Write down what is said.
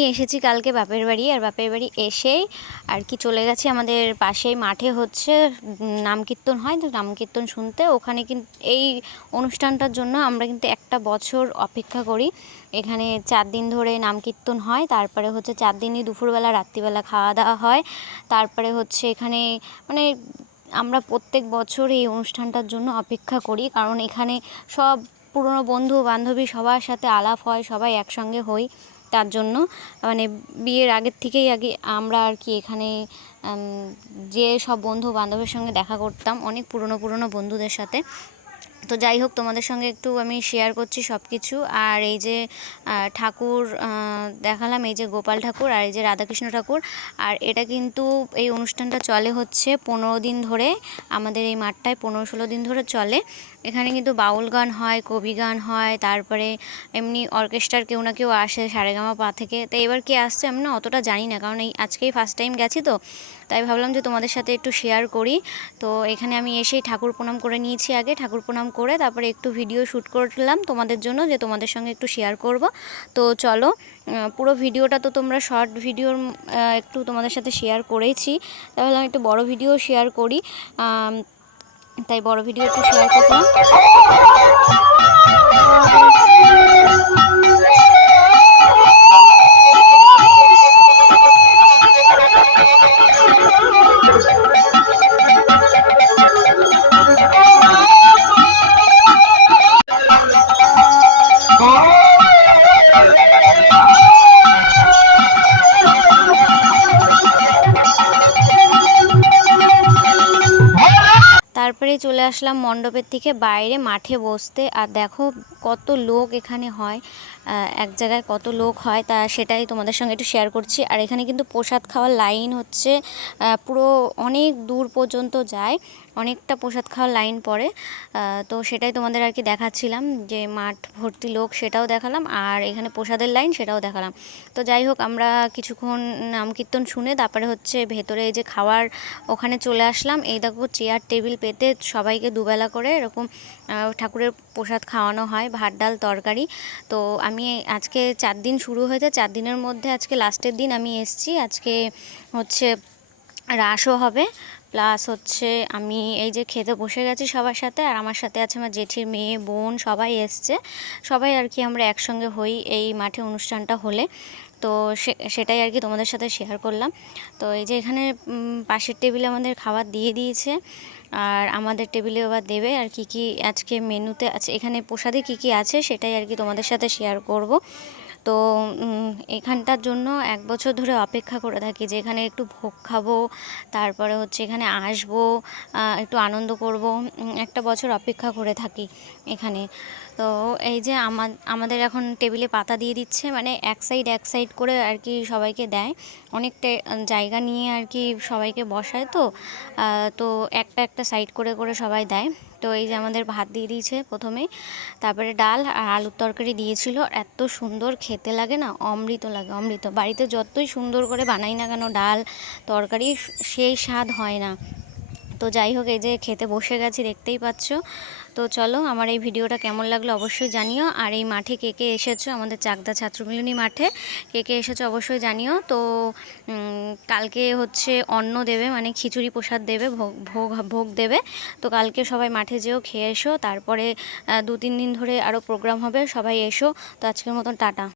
আমি এসেছি কালকে বাপের বাড়ি, আর বাপের বাড়ি এসেই আর কি চলে গেছি আমাদের পাশেই মাঠে হচ্ছে নাম কীর্তন হয়, তো নাম কীর্তন শুনতে। ওখানে কিন্তু এই অনুষ্ঠানটার জন্য আমরা কিন্তু একটা বছর অপেক্ষা করি। এখানে 4 দিন ধরে নাম কীর্তন হয়, তারপরে হচ্ছে 4 দিনই দুপুরবেলা রাত্রিবেলা খাওয়া দাওয়া হয়। তারপরে হচ্ছে এখানে মানে আমরা প্রত্যেক বছর এই অনুষ্ঠানটার জন্য অপেক্ষা করি, কারণ এখানে সব পুরনো বন্ধু বান্ধবী সবার সাথে আলাপ হয়, সবাই একসঙ্গে হই। তার জন্য মানে বিয়ের আগের থেকেই আগে আমরা আর কি এখানে যে সব বন্ধু বান্ধবের সঙ্গে দেখা করতাম, অনেক পুরনো বন্ধুদের সাথে। তো যাই হোক, তোমাদের সঙ্গে একটু আমি শেয়ার করছি সব কিছু। আর এই যে ঠাকুর দেখালাম, এই যে গোপাল ঠাকুর আর এই যে রাধাকৃষ্ণ ঠাকুর। আর এটা কিন্তু এই অনুষ্ঠানটা চলে হচ্ছে 15 দিন ধরে, আমাদের এই মাঠটায় 15-16 দিন ধরে চলে। এখানে কিন্তু বাউল গান হয়, কবি গান হয়, তারপরে এমনি অর্কেস্ট্রার কেউ না কেউ আসে সারেগামাপা থেকে। তো এবার কে আসছে আমি না অতটা জানি না, কারণ এই আজকেই ফার্স্ট টাইম গেছি, তো তাই ভাবলাম যে তোমাদের সাথে একটু শেয়ার করি। তো এখানে আমি এসেই ঠাকুর প্রণাম করে নিয়েছি, আগে ঠাকুর প্রণাম করে তারপরে একটু ভিডিও শ্যুট করলাম তোমাদের জন্য, যে তোমাদের সঙ্গে একটু শেয়ার করব। তো চলো, পুরো ভিডিওটা তো তোমরা শর্ট ভিডিওর একটু তোমাদের সাথে শেয়ার করেছি, তাহলে আমি একটু বড় ভিডিও শেয়ার করি। তাই বড় ভিডিও একটু শেয়ার করলাম। তারপরে চলে আসলাম মণ্ডপের থেকে বাইরে মাঠে বসতে। আর দেখো কত লোক এখানে হয়, এক জায়গায় কত লোক হয়, তা সেটাই তোমাদের সঙ্গে একটু শেয়ার করছি। আর এখানে কিন্তু প্রসাদ খাওয়ার লাইন হচ্ছে পুরো অনেক দূর পর্যন্ত যায়, অনেকটা প্রসাদ খাওয়ার লাইন পড়ে। তো সেটাই তোমাদের আর কি দেখাচ্ছিলাম, যে মাঠ ভর্তি লোক সেটাও দেখালাম, আর এখানে প্রসাদের লাইন সেটাও দেখালাম। তো যাই হোক, আমরা কিছুক্ষণ নাম কীর্তন শুনে তারপরে হচ্ছে ভেতরে এই যে খাওয়ার ওখানে চলে আসলাম। এই দেখো চেয়ার টেবিল পেতে সবাইকে দুবেলা করে এরকম ঠাকুরের প্রসাদ খাওয়ানো হয়, ভাত ডাল তরকারি। তো আমি আজকে 4 দিন শুরু হয়েছে, 4 দিনের মধ্যে আজকে লাস্টের দিন আমি এসছি। আজকে হচ্ছে রাসও হবে, প্লাস হচ্ছে আমি এই যে খেতে বসে গেছি সবার সাথে। আর আমার সাথে আছে আমার জেঠির মেয়ে, বোন, সবাই এসছে, সবাই আর কি আমরা একসঙ্গে হই এই মাঠে অনুষ্ঠানটা হলে। তো সেটাই আর কি তোমাদের সাথে শেয়ার করলাম। তো এই যে এখানে পাশের টেবিলে আমাদের খাবার দিয়ে দিয়েছে, আর আমাদের টেবিলে আবার দেবে। আর কি কি আজকে মেনুতে আছে, এখানে প্রসাদে কি কি আছে সেটাই আর কি তোমাদের সাথে শেয়ার করব। তো এখানটার জন্য 1 বছর ধরে অপেক্ষা করে থাকি, যে এখানে একটু ভোগ খাবো, তারপরে হচ্ছে এখানে আসবো, একটু আনন্দ করব। একটা বছর অপেক্ষা করে থাকি এখানে। তো এই যে আমাদের এখন টেবিলে পাতা দিয়ে দিচ্ছে, মানে এক সাইড করে আর কি সবাইকে দেয়, অনেকটা জায়গা নিয়ে আর কি সবাইকে বসায়। তো তো একটা সাইড করে করে সবাই দেয়। তো এই যে আমাদের ভাত দিয়ে দিয়েছে প্রথমেই, তারপরে ডাল আর আলুর তরকারি দিয়েছিল। এত সুন্দর খেতে লাগে না, অমৃত লাগে, অমৃত। বাড়িতে যতই সুন্দর করে বানাই না কেন ডাল তরকারি, সেই স্বাদ হয় না। তো যাই হোক, এই যে খেতে বসে গেছি, দেখতেই পাচ্ছ। তো চলো, আমার এই ভিডিওটা কেমন লাগলো অবশ্যই জানিও। আর এই মাঠে কে কে এসেছো, আমাদের চাকদা ছাত্রমিলনী মাঠে কে কে এসেছো অবশ্যই জানিও। তো কালকে হচ্ছে অন্ন দেবে, মানে খিচুড়ি প্রসাদ দেবে, ভোগ দেবে। তো কালকে সবাই মাঠে যেও, খেয়ে এসো। তারপরে 2-3 দিন ধরে আরও প্রোগ্রাম হবে, সবাই এসো। তো আজকের মতন টাটা।